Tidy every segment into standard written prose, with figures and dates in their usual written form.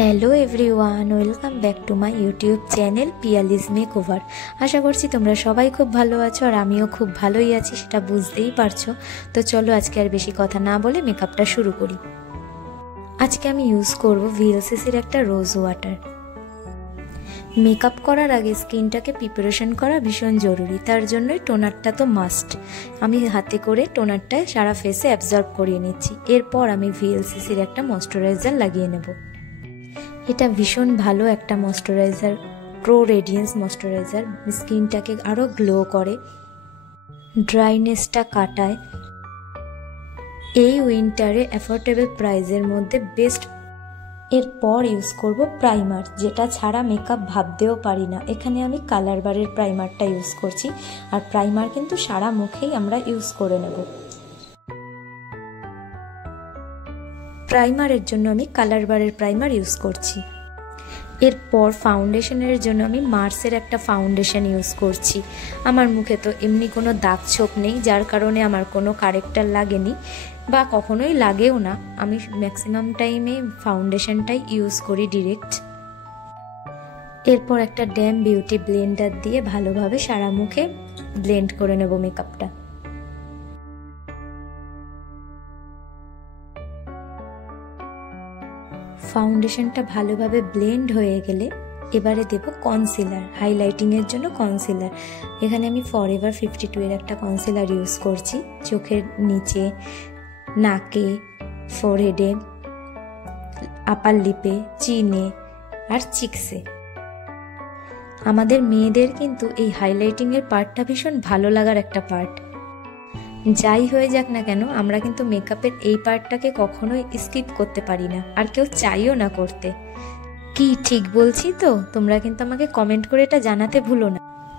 Hello everyone, welcome back to my YouTube channel Piyali's makeover. আশা করছি তোমরা সবাই খুব ভালো আছো আর আমিও খুব ভালোই আছি, সেটা বুঝতেই পারছো। তো চলো আজকে আর বেশি কথা না বলে মেকআপটা শুরু করি। আজকে আমি ইউজ করব ভিএলসিসির একটা রোজ ওয়াটার। মেকআপ করার আগে স্কিনটাকে প্রিপারেশন করা ভীষণ জরুরি, তার জন্যই টোনারটা তো মাস্ট। আমি হাতে করে টোনারটা সারা ফেসে অ্যাবজর্ব করিয়ে নিচ্ছি। এরপর আমি ভিএলসিসির একটা ময়েশ্চারাইজার লাগিয়ে নেব। এটা ভীষণ ভালো একটা ময়েশ্চারাইজার, প্রো রেডিয়েন্স ময়েশ্চারাইজার। স্কিনটাকে আরও গ্লো করে, ড্রাইনেসটা কাটায়। এই উইন্টারে অ্যাফোর্ডেবল প্রাইসের মধ্যে বেস্ট। এরপর ইউজ করব প্রাইমার, যেটা ছাড়া মেকআপ ভাবতেও পারি না। এখানে আমি কালার বারের প্রাইমারটা ইউজ করছি, আর প্রাইমার কিন্তু সারা মুখেই আমরা ইউজ করে নেব। প্রাইমারের জন্য আমি কালার বারের প্রাইমার ইউজ করছি। এরপর ফাউন্ডেশনের জন্য আমি মার্সের একটা ফাউন্ডেশন ইউজ করছি। আমার মুখে তো এমনি কোনো দাগ ছোপ নেই, যার কারণে আমার কোনো কারেক্টার লাগেনি বা কখনোই লাগেও না। আমি ম্যাক্সিমাম টাইমে ফাউন্ডেশনটাই ইউজ করি ডিরেক্ট। এরপর একটা ড্যাম বিউটি ব্লেন্ডার দিয়ে ভালোভাবে সারা মুখে ব্লেন্ড করে নেব মেকআপটা। ফাউন্ডেশনটা ভালোভাবে ব্লেন্ড হয়ে গেলে এবারে দেব কনসিলার, হাইলাইটিংয়ের জন্য কনসিলার। এখানে আমি ফরএভার 52 এর একটা কনসিলার ইউজ করছি। চোখের নিচে, নাকে, ফোরহেডে, আপার লিপে, চিনে আর চিকসে। আমাদের মেয়েদের কিন্তু এই হাইলাইটিংয়ের পার্টটা ভীষণ ভালো লাগার একটা পার্ট। যাই হয়ে যাক না কেন, আমরা কিন্তু মেকআপের এই পার্টটাকে কখনোই স্কিপ করতে পারি না, আর কেউ চাইও না করতে। কি ঠিক বলছি তো? তোমরা কিন্তু আমাকে কমেন্ট করে এটা জানাতে ভুলো না।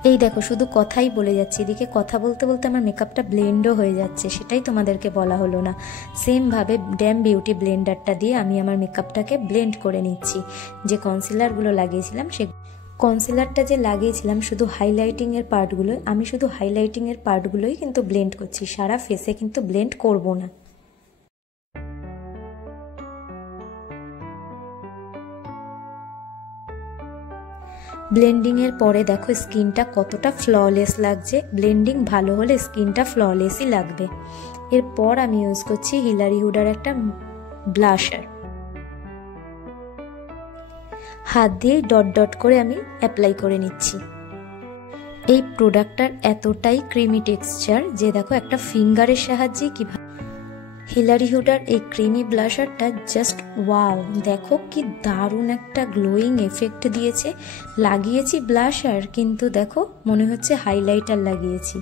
এই দেখো, শুধু কথাই বলে যাচ্ছি, এদিকে কথা বলতে বলতে আমার মেকআপটা ব্লেন্ডও হয়ে যাচ্ছে, সেটাই তোমাদেরকে বলা হলো না। সেমভাবে ড্যাম বিউটি ব্লেন্ডারটা দিয়ে আমি আমার মেকআপটাকে ব্লেন্ড করে নিচ্ছি। যে কনসিলারগুলো লাগিয়েছিলাম, সে কনসিলারটা যে লাগিয়েছিলাম শুধু হাইলাইটিংয়ের পার্টগুলো, আমি শুধু হাইলাইটিংয়ের পার্টগুলোই কিন্তু ব্লেন্ড করছি, সারা ফেসে কিন্তু ব্লেন্ড করব না। ব্লেন্ডিংয়ের পরে দেখো স্কিনটা কতটা ফ্ললেস লাগছে। ব্লেন্ডিং ভালো হলে স্কিনটা ফ্ললেসই লাগবে। এরপর আমি ইউজ করছি হিলারি হুডার একটা ব্লাশার। হাত দিয়ে ডট ডট করে আমি অ্যাপ্লাই করে নিচ্ছি। এই প্রোডাক্টটার এতটাই ক্রিমি টেক্সচার যে দেখো একটা ফিঙ্গারের সাহায্যে কিভাবে হিলারি হুডার এই ক্রিমি ব্লাশারটা জাস্ট ওয়াও! দেখো কি দারুণ একটা গ্লোয়িং এফেক্ট দিয়েছে। লাগিয়েছি ব্লাশার, কিন্তু দেখো মনে হচ্ছে হাইলাইটার লাগিয়েছি।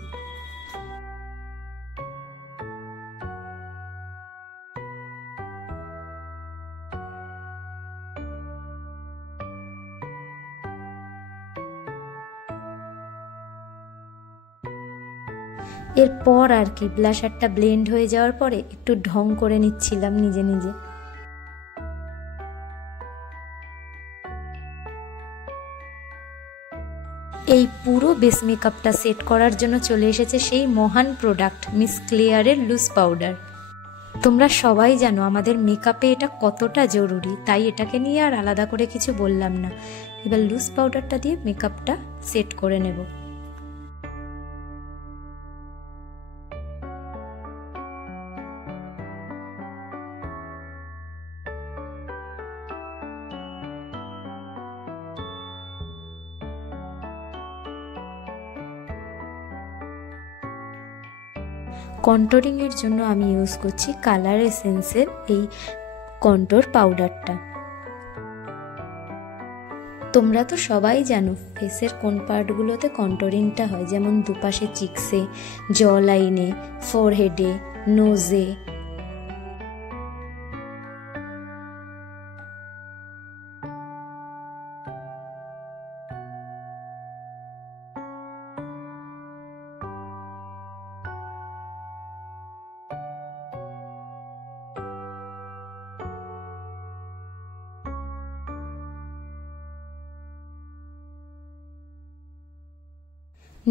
এরপর আর কি, ব্লাশারটা ব্লেন্ড হয়ে যাওয়ার পরে একটু ঢং করে নিচ্ছিলাম নিজে নিজে। এই পুরো বেস মেকআপটা সেট করার জন্য চলে এসেছে সেই মহান প্রোডাক্ট মিস ক্লেয়ারের লুজ পাউডার। তোমরা সবাই জানো আমাদের মেকআপে এটা কতটা জরুরি, তাই এটাকে নিয়ে আর আলাদা করে কিছু বললাম না। এবার লুজ পাউডারটা দিয়ে মেকআপটা সেট করে নেব। কন্ট্রোরিংয়ের জন্য আমি ইউজ করছি কালার এসেন্সের এই কন্ট্রোর পাউডারটা। তোমরা তো সবাই জানো ফেসের কোন পার্টগুলোতে কন্ট্রোরিংটা হয়, যেমন দুপাশে চিকসে, জ লাইনে, ফোরহেডে, নোজে।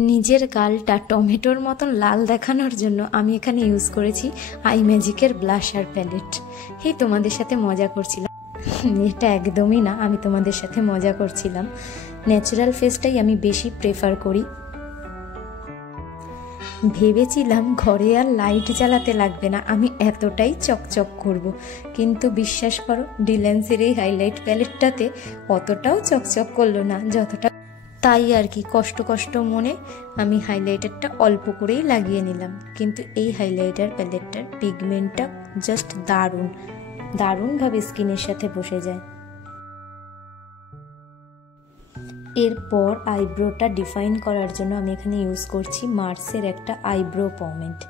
নিজের গালটা টমেটোর মতন লাল দেখানোর জন্য আমি এখানে ইউজ করেছি আই ম্যাজিকের ব্লাশার প্যালেট। তোমাদের সাথে মজা করছিলাম। এটা একদমই না, আমি তোমাদের সাথে মজা করছিলাম। ন্যাচারাল ফেসটাই আমি বেশি প্রেফার করি। ভেবেছিলাম ঘরে আর লাইট জ্বালাতে লাগবে না, আমি এতটাই চকচক করব, কিন্তু বিশ্বাস করো ডিল্যান্সের এই হাইলাইট প্যালেটটাতে অতটাও চকচক করলো না যতটা। তাই আর কি কষ্ট কষ্ট মনে আমি হাইলাইটারটা অল্প করেই লাগিয়ে নিলাম, কিন্তু এই হাইলাইটার প্যালেটটার পিগমেন্টটা জাস্ট দারুণ, দারুণভাবে স্কিনের সাথে বসে যায়। এরপর আইব্রোটা ডিফাইন করার জন্য আমি এখানে ইউজ করছি মার্সের একটা আইব্রো পমেন্ট।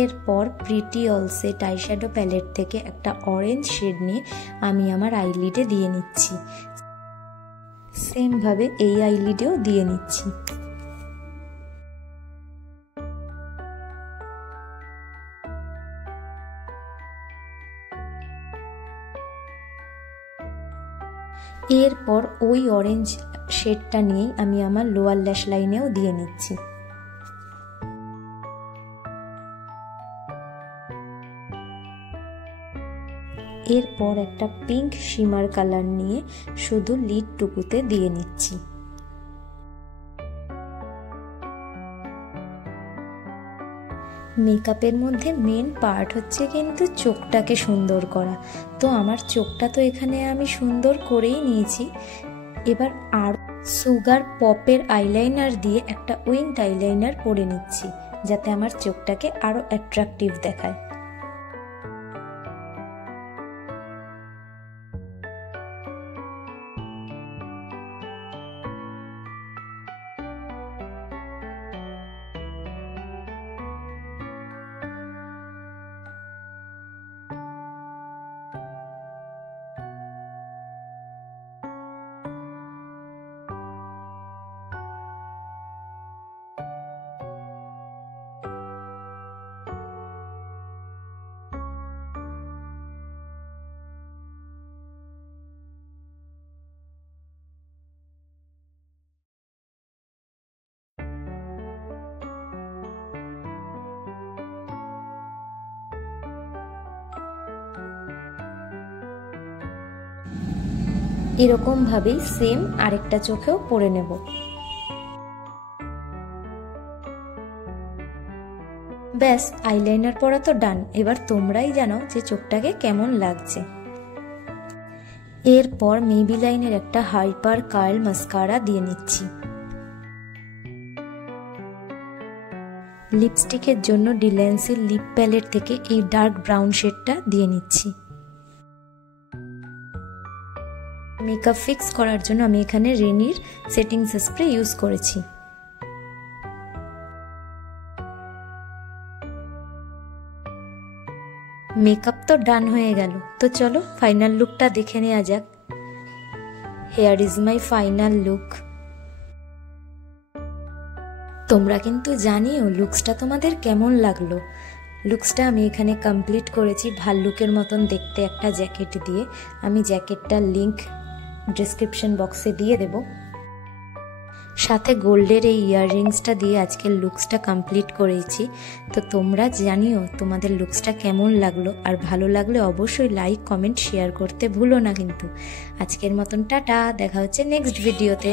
এরপর প্রিটি অলসেট আইশ্যাডো প্যালেট থেকে একটা অরেঞ্জ শেড নিয়ে আমি আমার আইলিডে দিয়ে নিচ্ছি। সেম ভাবে এই আইলিডেও দিয়ে নিচ্ছি। এরপর ওই অরেঞ্জ শেডটা নিয়েই আমি আমার লোয়ার ল্যাশ লাইনেও দিয়ে নিচ্ছি। এরপর একটা পিঙ্ক শিমার কালার নিয়ে শুধু লিডটুকুতে দিয়ে নিচ্ছি। মেকআপের মধ্যে মেন পার্ট হচ্ছে কিন্তু চোখটাকে সুন্দর করা, তো আমার চোখটা তো এখানে আমি সুন্দর করেই নিয়েছি। এবার আর সুগার পপের আইলাইনার দিয়ে একটা উইংড আইলাইনার পরে নিচ্ছি, যাতে আমার চোখটাকে আরো অ্যাট্রাকটিভ দেখায়। এরকম ভাবেই সেম আরেকটা চোখেও পরে নেব। ব্যাস, আইলাইনার পরা তো ডান। এবার তোমরাই জানো যে চোখটাকে কেমন লাগছে। এরপর মেবিলাইনের একটা হাইপার কার্ল মাস্কারা দিয়ে নিচ্ছি। লিপস্টিকের জন্য ডিল্যান্সের লিপ প্যালেট থেকে এই ডার্ক ব্রাউন শেডটা দিয়ে নিচ্ছি। মেকআপ ফিক্স করার জন্য আমি এখানে রেনির সেটিং স্প্রে ইউজ করেছি। মেকআপ তো ডান হয়ে গেল, তো চলো ফাইনাল লুকটা দেখে নেওয়া যাক। Hair is my final look. তোমরা কিন্তু জানিও লুকসটা তোমাদের কেমন লাগলো। লুকসটা আমি এখানে কমপ্লিট করেছি ভাল্লুকের মতন দেখতে একটা জ্যাকেট দিয়ে। আমি জ্যাকেটটার লিংক ডিসক্রিপশন বক্সে দিয়ে দেব। সাথে গোল্ডের এই ইয়াররিংসটা দিয়ে আজকের লুকসটা কমপ্লিট করেছি। তো তোমরা জানিও তোমাদের লুকসটা কেমন লাগলো, আর ভালো লাগলে অবশ্যই লাইক কমেন্ট শেয়ার করতে ভুলো না কিন্তু। আজকের মতন টাটা, দেখা হচ্ছে নেক্সট ভিডিওতে।